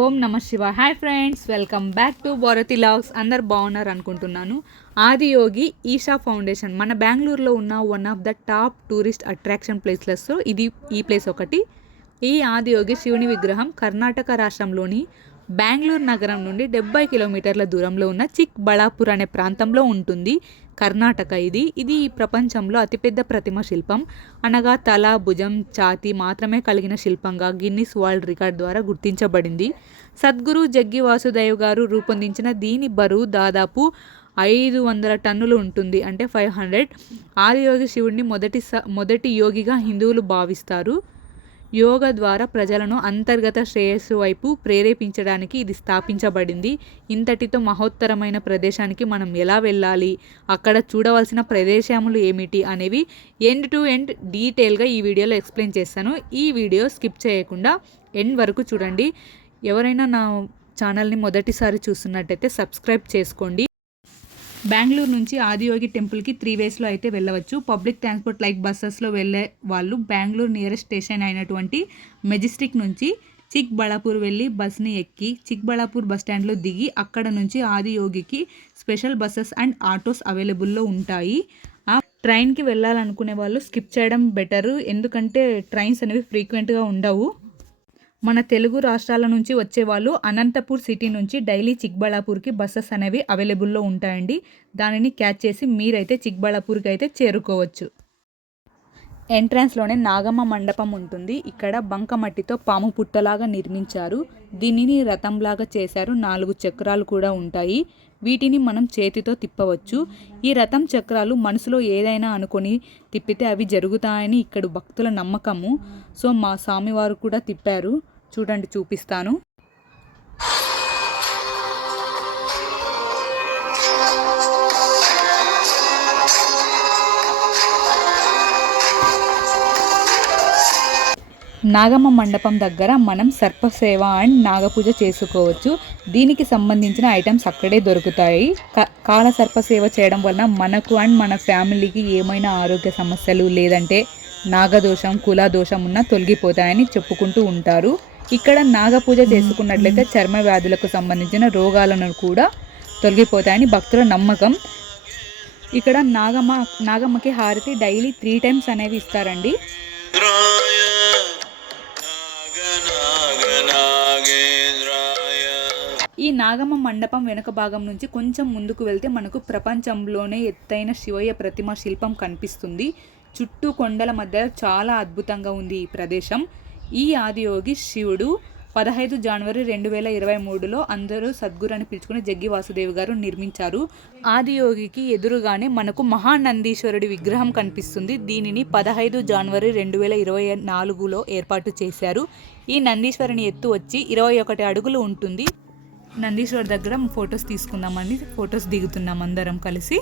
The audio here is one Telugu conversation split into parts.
ఓం నమ శివ. Hi friends, welcome back to Bharati logs. అందరు బాగున్నారు అనుకుంటున్నాను. ఆదియోగి ఈషా ఫౌండేషన్ మన బెంగళూరులో ఉన్న one of the top tourist attraction places ఈ ప్లేస్ ఒకటి. ఈ ఆదియోగి శివుని విగ్రహం కర్ణాటక రాష్ట్రంలోని బెంగళూరు నగరం నుండి 70 కిలోమీటర్ల దూరంలో ఉన్న చిక్బళాపూర్ అనే ప్రాంతంలో ఉంటుంది. కర్ణాటక ఇది ఈ ప్రపంచంలో అతిపెద్ద ప్రతిమ శిల్పం అనగా తల, భుజం, ఛాతీ మాత్రమే కలిగిన శిల్పంగా గిన్నిస్ వరల్డ్ రికార్డ్ ద్వారా గుర్తించబడింది. సద్గురు జగ్గి వాసుదేవ్ గారు రూపొందించిన దీని బరువు దాదాపు 500 టన్నులు ఉంటుంది, అంటే 500. ఆదియోగి శివుడిని మొదటి యోగిగా హిందువులు భావిస్తారు. యోగా ద్వారా ప్రజలను అంతర్గత శ్రేయస్సు వైపు ప్రేరేపించడానికి ఇది స్థాపించబడింది. ఇంతటితో మహోత్తరమైన ప్రదేశానికి మనం ఎలా వెళ్ళాలి, అక్కడ చూడవలసిన ప్రదేశములు ఏమిటి అనేవి ఎండ్ టు ఎండ్ డీటెయిల్గా ఈ వీడియోలో ఎక్స్ప్లెయిన్ చేస్తాను. ఈ వీడియో స్కిప్ చేయకుండా ఎండ్ వరకు చూడండి. ఎవరైనా నా ఛానల్ని మొదటిసారి చూస్తున్నట్టయితే సబ్స్క్రైబ్ చేసుకోండి. బెంగళూరు నుంచి ఆదియోగి టెంపుల్కి 3 వేస్లో అయితే వెళ్ళవచ్చు. పబ్లిక్ ట్రాన్స్పోర్ట్ లైక్ బస్సెస్లో వెళ్ళే వాళ్ళు బెంగళూరు నియరెస్ట్ స్టేషన్ అయినటువంటి మెజెస్టిక్ నుంచి చిక్బళాపూర్ వెళ్ళి బస్ని ఎక్కి చిక్బళాపూర్ బస్ స్టాండ్లో దిగి అక్కడ నుంచి ఆదియోగికి స్పెషల్ బస్సెస్ అండ్ ఆటోస్ అవైలబుల్లో ఉంటాయి. ఆ ట్రైన్కి వెళ్ళాలనుకునే వాళ్ళు స్కిప్ చేయడం బెటరు, ఎందుకంటే ట్రైన్స్ అనేవి ఫ్రీక్వెంట్గా ఉండవు. మన తెలుగు రాష్ట్రాల నుంచి వచ్చేవాళ్ళు అనంతపూర్ సిటీ నుంచి డైలీ చిక్బళాపూర్కి బస్సెస్ అనేవి అవైలబుల్లో ఉంటాయండి. దానిని క్యాచ్ చేసి మీరైతే చిక్బళాపూర్కి అయితే చేరుకోవచ్చు. ఎంట్రన్స్లోనే నాగమ్మ మండపం ఉంటుంది. ఇక్కడ బంకమట్టితో పాము పుట్టలాగా నిర్మించారు. దీనిని రథంలాగా చేశారు. 4 చక్రాలు కూడా ఉంటాయి. వీటిని మనం చేతితో తిప్పవచ్చు. ఈ రథం చక్రాలు మనసులో ఏదైనా అనుకొని తిప్పితే అవి జరుగుతాయని ఇక్కడ భక్తుల నమ్మకము. సో మా స్వామివారు కూడా తిప్పారు, చూడండి, చూపిస్తాను. నాగమ్మ మండపం దగ్గర మనం సర్పసేవ అండ్ నాగపూజ చేసుకోవచ్చు. దీనికి సంబంధించిన ఐటమ్స్ అక్కడే దొరుకుతాయి. కాల సర్పసేవ చేయడం వలన మనకు అండ్ మన ఫ్యామిలీకి ఏమైనా ఆరోగ్య సమస్యలు లేదంటే నాగదోషం, కులదోషం ఉన్నా తొలగిపోతాయని చెప్పుకుంటూ ఉంటారు. ఇక్కడ నాగపూజ చేసుకున్నట్లయితే చర్మ వ్యాధులకు సంబంధించిన రోగాలను కూడా తొలగిపోతాయని భక్తుల నమ్మకం. ఇక్కడ నాగమ్మకి హారతి డైలీ 3 టైమ్స్ అనేవి ఇస్తారండి. ఈ నాగమ్మ మండపం వెనుక భాగం నుంచి కొంచెం ముందుకు వెళ్తే మనకు ప్రపంచంలోనే ఎత్తైన శివయ్య ప్రతిమ శిల్పం కనిపిస్తుంది. చుట్టూ కొండల మధ్య చాలా అద్భుతంగా ఉంది ఈ ప్రదేశం. ఈ ఆదియోగి శివుడు 15 జనవరి 2023లో అందరూ సద్గురు అని పిలుచుకుని జగ్గి వాసుదేవ్ గారు నిర్మించారు. ఆదియోగికి ఎదురుగానే మనకు మహానందీశ్వరుడి విగ్రహం కనిపిస్తుంది. దీనిని 15 జనవరి 2024లో ఏర్పాటు చేశారు. ఈ నందీశ్వరుని ఎత్తు వచ్చి 21 అడుగులు ఉంటుంది. నందీశ్వరు దగ్గర ఫొటోస్ తీసుకుందామని ఫొటోస్ దిగుతున్నాం అందరం కలిసి.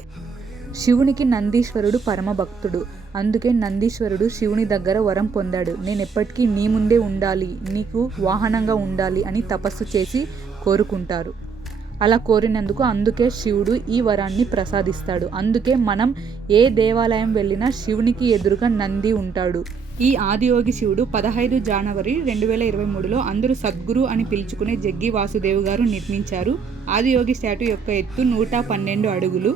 శివునికి నందీశ్వరుడు పరమ భక్తుడు. అందుకే నందీశ్వరుడు శివుని దగ్గర వరం పొందాడు. నేను ఎప్పటికీ నీ ముందే ఉండాలి, నీకు వాహనంగా ఉండాలి అని తపస్సు చేసి కోరుకుంటారు. అలా కోరినందుకు అందుకే శివుడు ఈ వరాన్ని ప్రసాదిస్తాడు. అందుకే మనం ఏ దేవాలయం వెళ్ళినా శివునికి ఎదురుగా నంది ఉంటాడు. ఈ ఆదియోగి శివుడు 15 జనవరి 2023లో అందరూ సద్గురు అని పిలుచుకునే జగ్గి వాసుదేవ్ గారు నిర్మించారు. ఆదియోగి స్టాట్యూ యొక్క ఎత్తు 112 అడుగులు.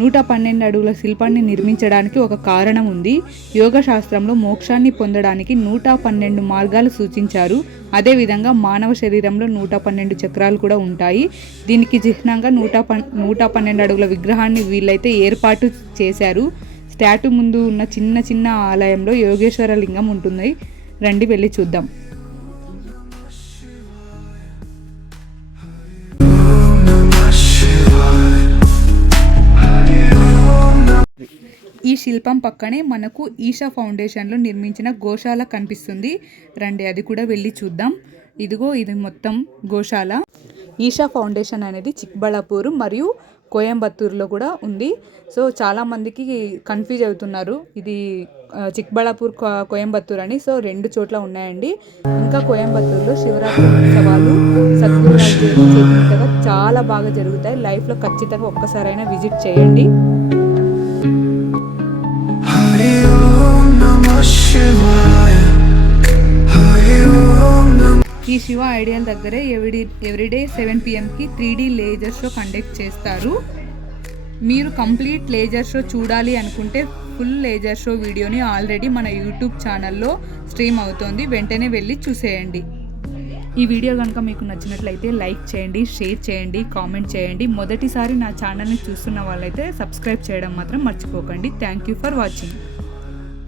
112 అడుగుల శిల్పాన్ని నిర్మించడానికి ఒక కారణం ఉంది. యోగ శాస్త్రంలో మోక్షాన్ని పొందడానికి 112 మార్గాలు సూచించారు. అదేవిధంగా మానవ శరీరంలో 112 చక్రాలు కూడా ఉంటాయి. దీనికి చిహ్నంగా 112 అడుగుల విగ్రహాన్ని వీళ్ళైతే ఏర్పాటు చేశారు. స్టాట్యూ ముందు ఉన్న చిన్న ఆలయంలో యోగేశ్వర లింగం ఉంటుంది. రండి వెళ్ళి చూద్దాం. ఈ శిల్పం పక్కనే మనకు ఈషా ఫౌండేషన్లో నిర్మించిన గోశాల కనిపిస్తుంది. రండి అది కూడా వెళ్ళి చూద్దాం. ఇదిగో ఇది మొత్తం గోశాల. ఈషా ఫౌండేషన్ అనేది చిక్బళాపూర్ మరియు కోయంబత్తూరులో కూడా ఉంది. సో చాలామందికి కన్ఫ్యూజ్ అవుతున్నారు ఇది చిక్బళాపూర్ కోయంబత్తూర్ అని. సో 2 చోట్ల ఉన్నాయండి. ఇంకా కోయంబత్తూరులో శివరాత్రి ఉత్సవాలు సద్గురు చేసినట్టుగా చాలా బాగా జరుగుతాయి. లైఫ్లో ఖచ్చితంగా ఒక్కసారైనా విజిట్ చేయండి. ఈ శివ ఐడియల్ దగ్గరే everyday 7 PM-కి 3D laser show conduct చేస్తారు. మీరు కంప్లీట్ లేజర్ షో చూడాలి అనుకుంటే ఫుల్ లేజర్ షో వీడియోని ఆల్రెడీ మన యూట్యూబ్ ఛానల్లో స్ట్రీమ్ అవుతోంది. వెంటనే వెళ్ళి చూసేయండి. ఈ వీడియో కనుక మీకు నచ్చినట్లయితే లైక్ చేయండి, షేర్ చేయండి, కామెంట్ చేయండి. మొదటిసారి నా ఛానల్ని చూస్తున్న వాళ్ళైతే సబ్స్క్రైబ్ చేయడం మాత్రం మర్చిపోకండి. Thank you for watching.